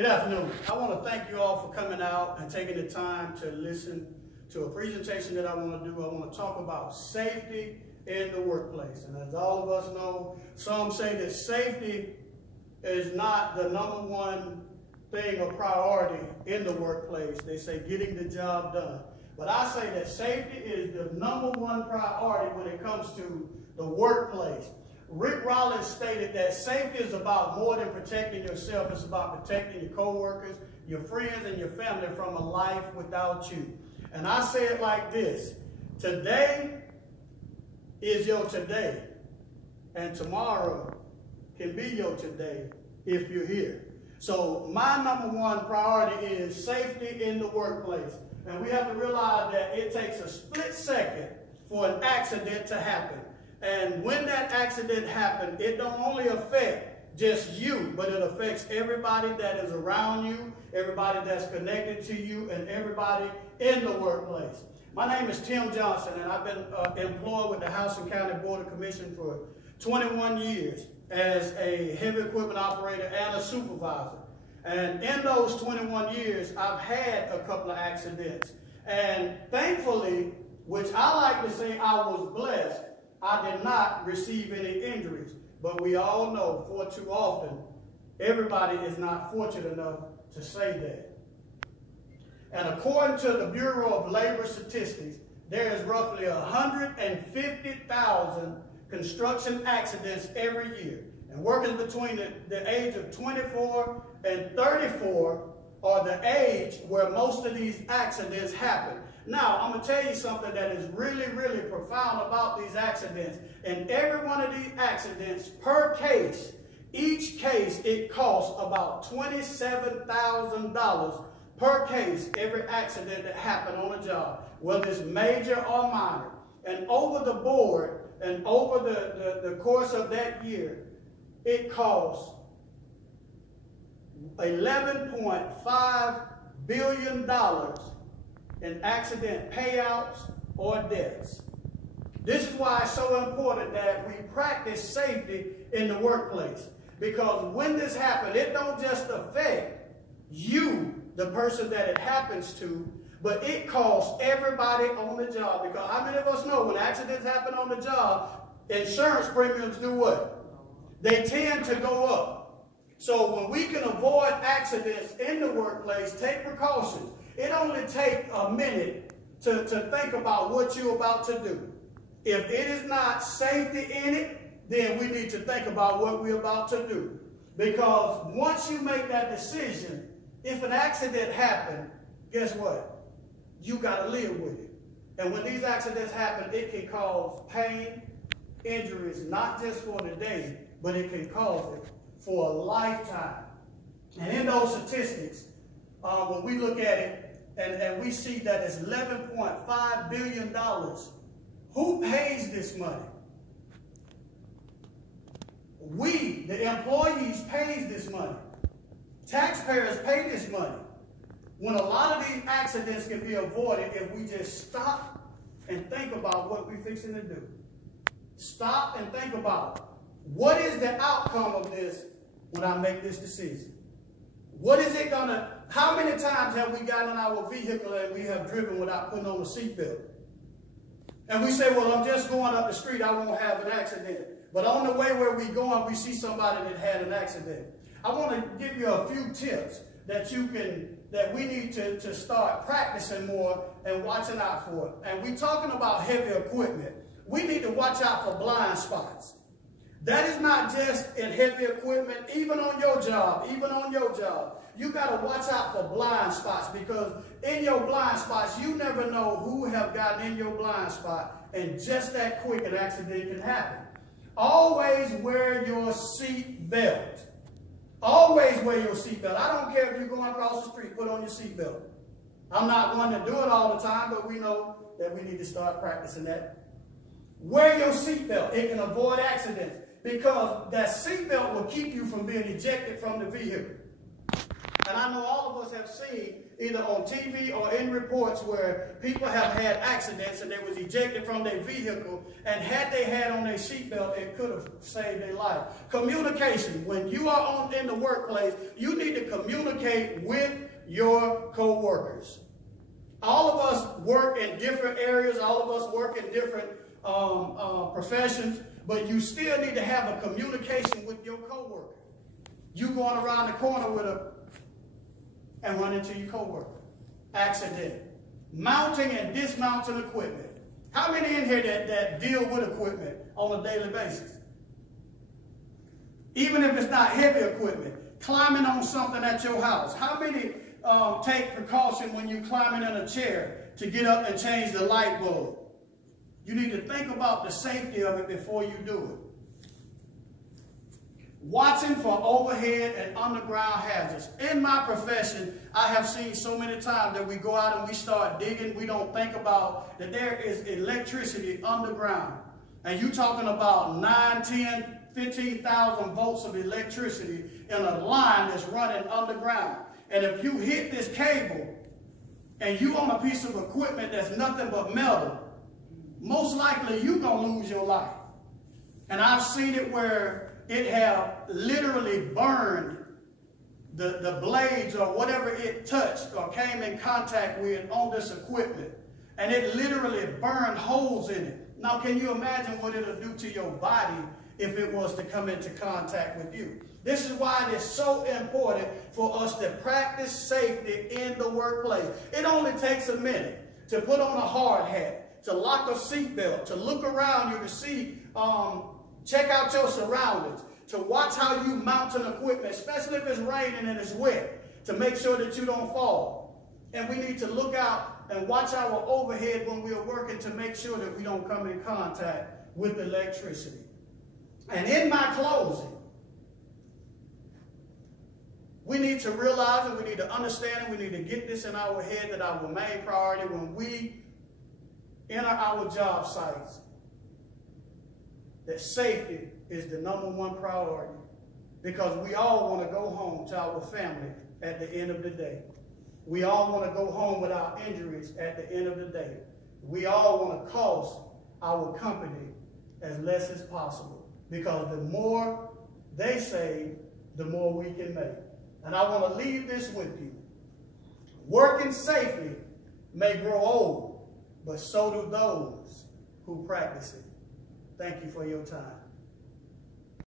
Good afternoon. I want to thank you all for coming out and taking the time to listen to a presentation that I want to do. I want to talk about safety in the workplace. And as all of us know, some say that safety is not the number one thing or priority in the workplace. They say getting the job done. But I say that safety is the number one priority when it comes to the workplace. Rick Rollins stated that safety is about more than protecting yourself. It's about protecting your coworkers, your friends, and your family from a life without you. And I say it like this: today is your today, and tomorrow can be your today if you're here. So my number one priority is safety in the workplace. And we have to realize that it takes a split second for an accident to happen. And when that accident happens, it don't only affect just you, but it affects everybody that is around you, everybody that's connected to you, and everybody in the workplace. My name is Tim Johnson, and I've been employed with the Houston County Board of Commission for 21 years as a heavy equipment operator and a supervisor. And in those 21 years, I've had a couple of accidents. And thankfully, which I like to say I was blessed, I did not receive any injuries. But we all know, for too often, everybody is not fortunate enough to say that. And according to the Bureau of Labor Statistics, there is roughly 150,000 construction accidents every year. And workers between the age of 24 and 34 are the age where most of these accidents happen. Now, I'm going to tell you something that is really, really profound about these accidents. In every one of these accidents, per case, each case, it costs about $27,000 per case, every accident that happened on a job, whether it's major or minor. And over the board, and over the course of that year, it costs $11.5 billion in accident payouts or deaths. This is why it's so important that we practice safety in the workplace. Because when this happens, it don't just affect you, the person that it happens to, but it costs everybody on the job. Because how many of us know when accidents happen on the job, insurance premiums do what? They tend to go up. So when we can avoid accidents in the workplace, take precautions. It only takes a minute to think about what you're about to do. If it is not safety in it, then we need to think about what we're about to do. Because once you make that decision, if an accident happens, guess what? You got to live with it. And when these accidents happen, it can cause pain, injuries, not just for the day, but it can cause it for a lifetime. And in those statistics, when we look at it, and we see that it's $11.5 billion, who pays this money? We, the employees, pays this money. Taxpayers pay this money. When a lot of these accidents can be avoided if we just stop and think about what we're fixing to do. Stop and think about, what is the outcome of this when I make this decision? What is it gonna, how many times have we gotten in our vehicle and we have driven without putting on a seatbelt? And we say, well, I'm just going up the street, I won't have an accident. But on the way where we're going, we see somebody that had an accident. I want to give you a few tips that we need to start practicing more and watching out for. And we're talking about heavy equipment. We need to watch out for blind spots. That is not just in heavy equipment, even on your job, You got to watch out for blind spots, because in your blind spots, you never know who have gotten in your blind spot, and just that quick an accident can happen. Always wear your seat belt. Always wear your seat belt. I don't care if you're going across the street, put on your seat belt. I'm not one to do it all the time, but we know that we need to start practicing that. Wear your seat belt. It can avoid accidents, because that seat belt will keep you from being ejected from the vehicle. And I know all of us have seen either on TV or in reports where people have had accidents and they was ejected from their vehicle, and had they had on their seatbelt, it could have saved their life. Communication. When you are in the workplace, you need to communicate with your co-workers. All of us work in different areas. All of us work in different professions, but you still need to have a communication with your co-worker. You going around the corner with and run into your co-worker. Accident. Mounting and dismounting equipment. How many in here that deal with equipment on a daily basis? Even if it's not heavy equipment. Climbing on something at your house. How many take precaution when you're climbing in a chair to get up and change the light bulb? You need to think about the safety of it before you do it. Watching for overhead and underground hazards. In my profession, I have seen so many times that we go out and we start digging. We don't think about that there is electricity underground. And you're talking about 9, 10, 15,000 volts of electricity in a line that's running underground. And if you hit this cable and you on a piece of equipment that's nothing but metal, most likely you're going to lose your life. And I've seen it where it have literally burned the blades or whatever it touched or came in contact with on this equipment. And it literally burned holes in it. Now, can you imagine what it'll do to your body if it was to come into contact with you? This is why it is so important for us to practice safety in the workplace. It only takes a minute to put on a hard hat, to lock a seatbelt, to look around you to see, check out your surroundings, to watch how you mount an equipment, especially if it's raining and it's wet, to make sure that you don't fall. And we need to look out and watch our overhead when we are working to make sure that we don't come in contact with electricity. And in my closing, we need to realize and we need to understand and we need to get this in our head that our main priority when we enter our job sites, that safety is the #1 priority, because we all want to go home to our family at the end of the day. We all want to go home without injuries at the end of the day. We all want to cost our company as less as possible, because the more they save, the more we can make. And I want to leave this with you. Working safely may grow old, but so do those who practice it. Thank you for your time.